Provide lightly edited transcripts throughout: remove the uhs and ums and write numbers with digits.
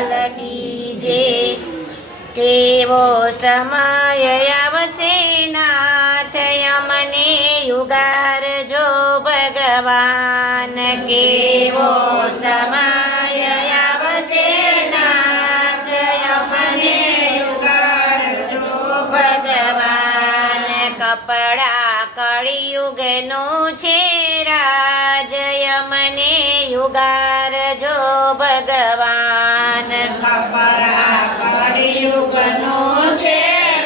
લાલ કી જય। કેવો સમય આવશે નાથ અમને યુગારજો ભગવાન। કેવો સમય આવશે નાથ અમને યુગારજો ભગવાન। કપડા કળિયુગનું છે રાજ અમને યુગારજો ભગવાન। કપડા કળિયુગનું છે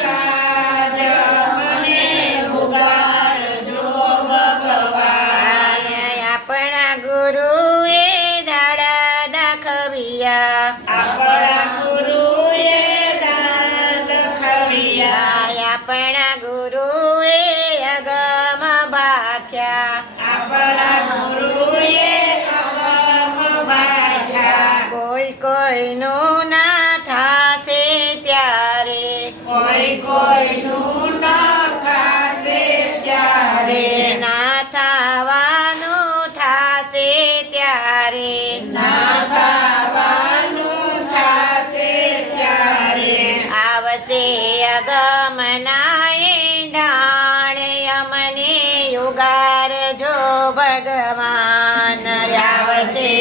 રાજ અમને યુગારજો ભગવાન। આપણા ગુરુએ દાડા દાખવ્યા, આપણા ગુરુએ દાસ ખવ્યા, આપણા ગુરુએ અગમ ભાખ્યા, આપણા ગુરુએ અગમ ભાખ્યા। કોઈ કોઈનું ના થાશે ત્યારે, કોઈ કોઈનું ન થાશે ત્યારે, ના થવાનું થાશે ત્યારે, ના થવાનું થાશે ત્યારે। આવશે અગમના એંધાણ અમને યુગારજો ભગવાન। આવશે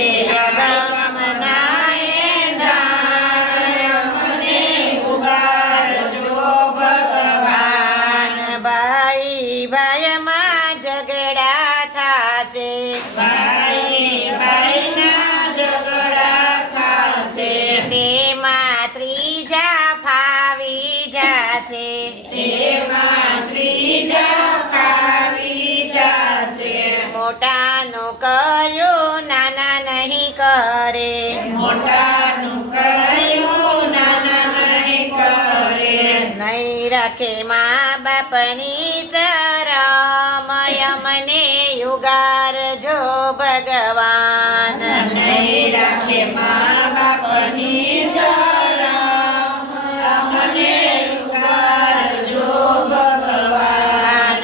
અગમના એંધાણ અમને યુગારજો ભગવાન। ભાઈ ભાઈમાં ઝઘડા થાશે, ભાઈ ભાઈના ઝઘડા થાશે, તેમાં ત્રીજા ફાવી જશે, તેમાં ત્રીજા ફાવી જશે। મોટાનું કયું નાના નહીં કરે, મોટાનું કહ્યું નાના નહીં કરે, નહીં રાખે મા બાપની શરમ અમને યુગારજો ભગવાન। નહીં રાખે મા બાપની શરમ અમને યુગારજો ભગવાન।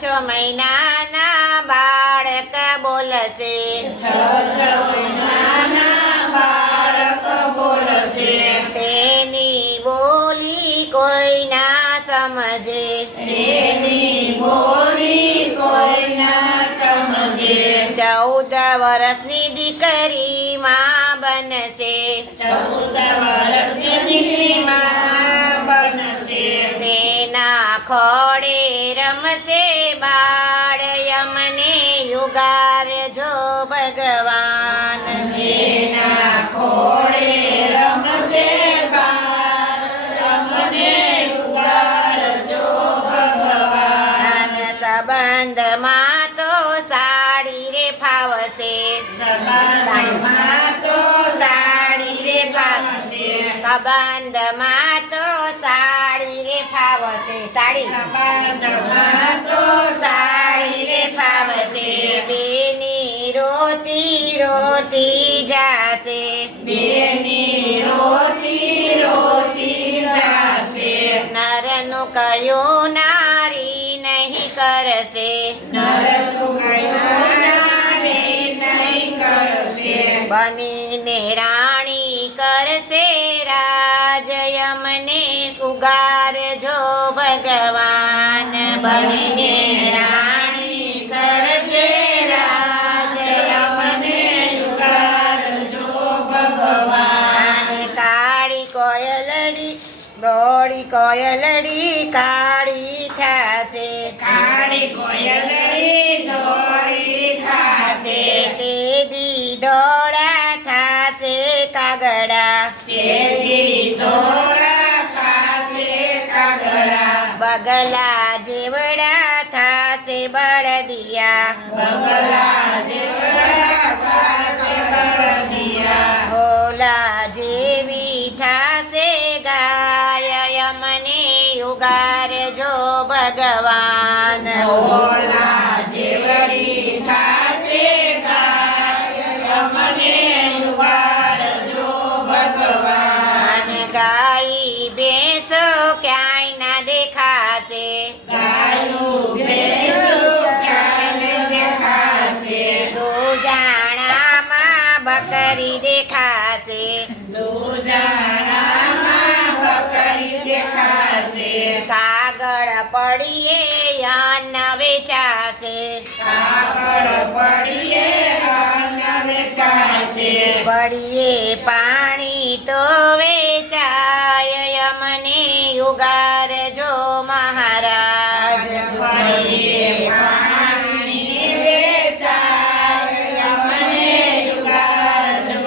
છ મહિનાના બાળક બોલશે, નાના બાળક બોલશે, તેની બોલી કોઈ ના સમજે, તેની બોલી કોઈ ના સમજે। 14 વર્ષની દીકરી માં બનશે, 14 વર્ષની દીકરી માં બનશે, તેના ખોડે રમશે બાળ અમને યુગારજો ભગવાન। તેના ખોળે રમશે બાળ અમને યુગારજો ભગવાન। સંબંધમાં તો સાડી રે ફાવશે, સંબંધમાં તો સાડી રે ફાવશે, સંબંધમાં તો સાડી રે ફાવશે, સાડી સંબંધમાં તો સાડી રે ફાવશે। બેની રોતી રોતી જાશે, બેની રોતી રોતી જાશે, નરનું કયું નારી નહીં કરશે, નરનું કયું નારી નહીં કરશે, બનીને રાણી કરશે રાજ અમને સુગારજો ભગવાન। બનીને રાણી કરશે રાજ અમને યુગારજો ભગવાન। કાળી કોયલડી દોડી કોયલડી કાળી થાશે, કાળી કોયલડી ધોળી થાશે, તે દી દોડા થાશે કાગડા, તેદી ધોળા થાશે કાગડા, બગલા જેવડા થાશે બળદિયા, બગલા જેવડા થાશે બળદિયા, ભોલા જેવી થાશે ગાય અમને યુગારજો ભગવાન। ભોલા જેવડી થાશે ગાય અમને યુગારજો ભગવાન। ગાઈ ભેંસો ક્યાંય ના દેખાશે, ગાયું ભેંસું ક્યાંય દેખાશે, દુજાણામાં બકરી દેખાશે, ઉજાણામાં બકરી દેખાશે. કાગળ પડીએ અન્ન વેચાશે. કાગળ પડીએ અન્ન વેચાશે. પડીએ પાણી તો વેચાય યમને ઉગારજો મહારાજ. પડીએ પાણી વેચાય અમને ઉગારજો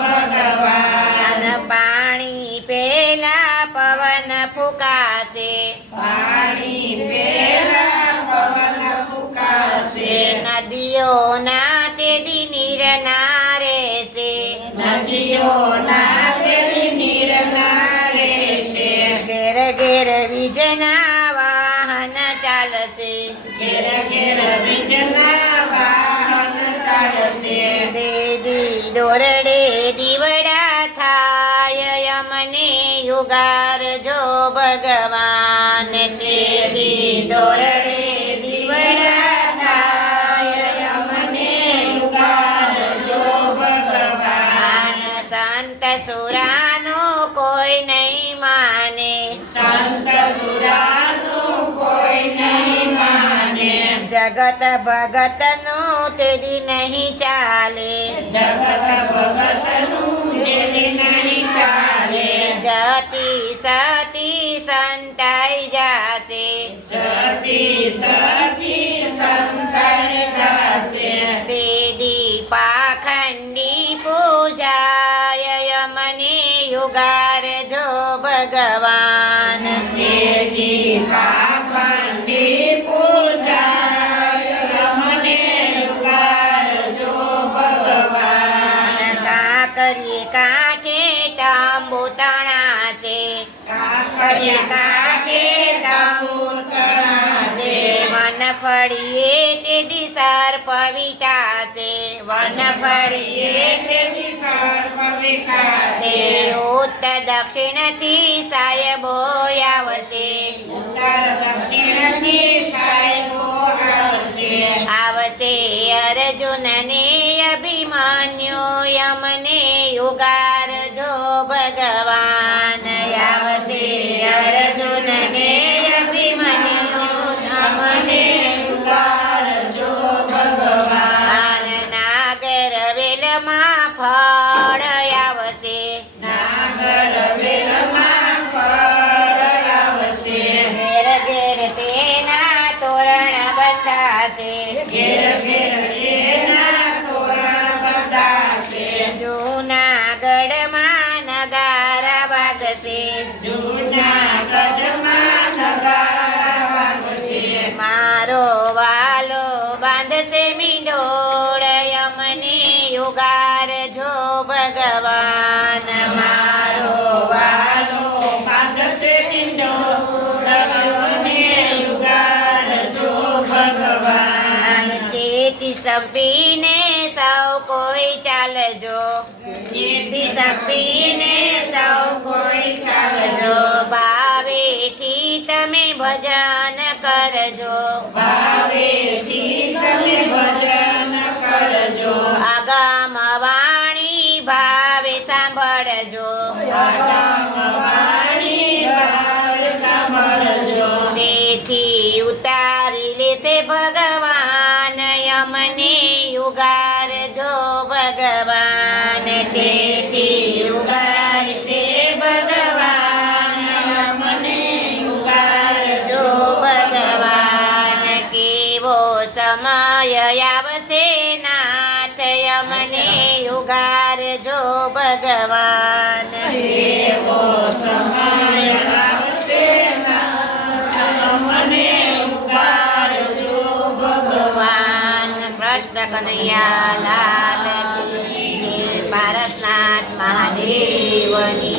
ભગવાન. અને પાણી પેલા પવન ફૂંકાશે. પાણી પેલા પવન ફૂંકાશે. નદીઓના તેદી નીર ના રહેશે. નદીઓના તેરી નીર ના રહેશે. ઘેર ઘેર વીજના વાહન ચાલશે. ઘેર ઘેર વીજના વાહન ચાલશે. દેદી દોરડે દીવડા થાય યમને ઉગારજો ભગવાન. દેદી દોરડે દીવડા થાય યમને ઉગારજો ભગવાન. સંત સુરાનો કોઈ નહીં માને. સંત સુરાનું કોઈ નહીં માને. જગત ભગતનું તેદી નહીં ચાલે. જગત ભગતનું જેને નહીં ચાલે. જતી સતી સંતાઈ જાશે. સતી સતી સંતાઈ જાશે. તેદી પાખંડી પૂજાય યમને ઉગારજો ભગવાન. દેવી પાખંડી પૂજાય અમને ઉગારજો ભગવાન. કાકરીએ કાંઠે તાંબુ તણાશે. કાકરીએ કાંઠે તાંબૂર તણાશે. વનફળીએ તેદી સર્પ વિટાશે. વનફળીએ તેથી સર્પ વિકાસે. ઉત્તર દક્ષિણથી સાહેબો આવશે. ઉત્તર દક્ષિણથી સાહેબો આવશે. આવશે અર્જુનને અભિમન્યુ યમને ઉગારજો ભગવાન. આવશે અર્જુનને અભિમન્યુ યમને ઉગારજો ભગવાન. નાગર વેલમાં ફળ આવશે. નાગર વેલમાં ફળ આવશે. ઘેર ઘેર તેના તોરણ બંધાશે. ઘેર ઘેર એના તોરણ બંધાશે. જૂનાગઢમાં નગારા વાગશે. જૂનાગઢમાં નગારા વાગશે. મારો વાલો બાંધશે મીંડોળ યમને ઉગારજો ભગવાન. મારો વાલો બાંધશે ઈંડોળ અમને ઉગારજો ભગવાન. ચેતી સંપીને સૌ કોઈ ચાલજો. જેથી સંપીને સૌ કોઈ ચાલજો. ભાવેથી તમે ભજન કરજો. ભાવેથી તમે ભજન કરજો. આગામ વાણી ભાવે સાંભળજો. વાણી ભાવ સાંભળજો. તેથી ઉતારી લેશે ભગવાન યમને ઉગારજો ભગવાન. તેથી ઉગારશે ભગવાન મને ઉગારજો ભગવાન. કેવો સમય આવશે નાથ યમને ઉગારજો ભગવાન. એવો સમય આવશે મને ઉગારજો ભગવાન. કૃષ્ણ કનૈયા લાલ કી જય. ભારતનાથ મહાદેવની